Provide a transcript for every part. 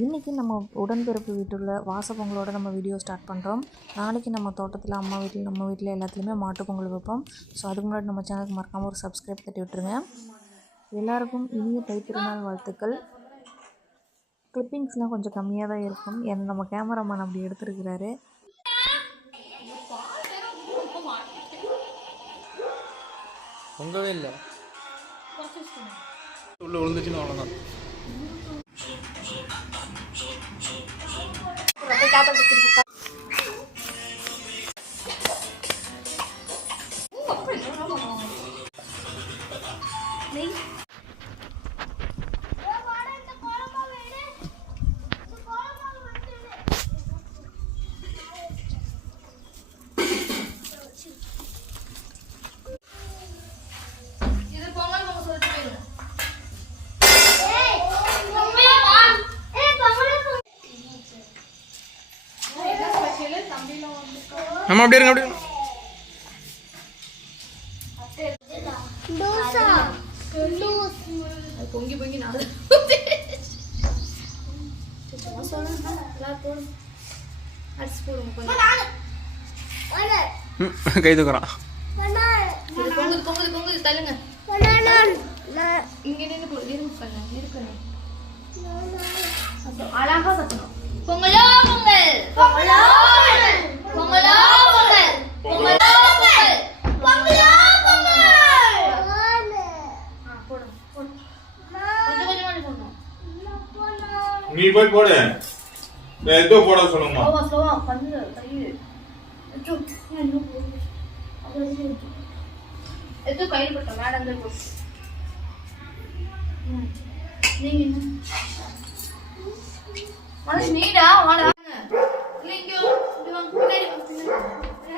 இன்றைக்கி நம்ம உடன்பிறப்பு வீட்டுள்ள வாசப்பொங்கலோட நம்ம வீடியோ ஸ்டார்ட் பண்ணுறோம் நாளைக்கு நம்ம தோட்டத்தில் அம்மா வீட்டில் நம்ம வீட்டில் எல்லாத்துலேயுமே மாட்டுப்பொங்கல் வைப்போம். ஸோ அதுக்கு முன்னாடி நம்ம சேனலுக்கு மறக்காமல் ஒரு சப்ஸ்கிரைப் தட்டி விட்டுருங்க. எல்லாருக்கும் இனிய தைத்திருநாள் வாழ்த்துக்கள். கிளிப்பிங்ஸ்லாம் கொஞ்சம் கம்மியாக தான் இருக்கும். ஏன்னா நம்ம கேமராமேன் அப்படி எடுத்துருக்கிறாரு. பொங்கவே இல்லை. உள்ள விழுந்துச்சுன்னு அவ்வளோதான் போயிருங்க நம்ம அப்படியே இருங்க அப்படியே இருங்க. பொங்கி பொங்கி நாலு அரிசி போடுங்க கொஞ்சம் கை தூக்குறான் பொங்குது பொங்குது பொங்குது தள்ளுங்க இங்க நின்று போடு இருங்க இருக்கணும் அழகா கத்தணும் பொங்கலோ பொங்கல் பொங்கல் பொங்கலோ பொங்கல் பொங்கலோ பொங்கல் பொங்கலோ பொங்கல் ஆ போடுங்க போடுங்க கொஞ்சம் கொஞ்சமா போடணும் நீ போய் போடு. எதோ போட சொல்லுங்கம்மா ஸ்லோவா ஸ்லோவா பண்ணு கையில் அச்சோ. எது கையில் பட்ட மேடம் போடு ம். நீங்க என்ன? மனசு நீடா வாடா. பின்னாடி.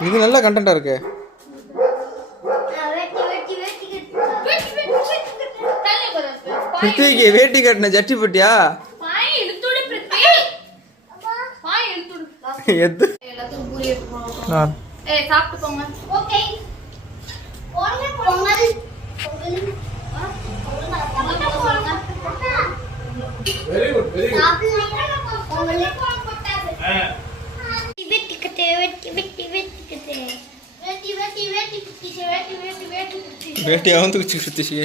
இது நல்ல கண்டென்ட்டாக இருக்கு. வேட்டி கட்டின ஜட்டி பட்டியா? எது? बेटी आओ तो कुछ कुछ चाहिए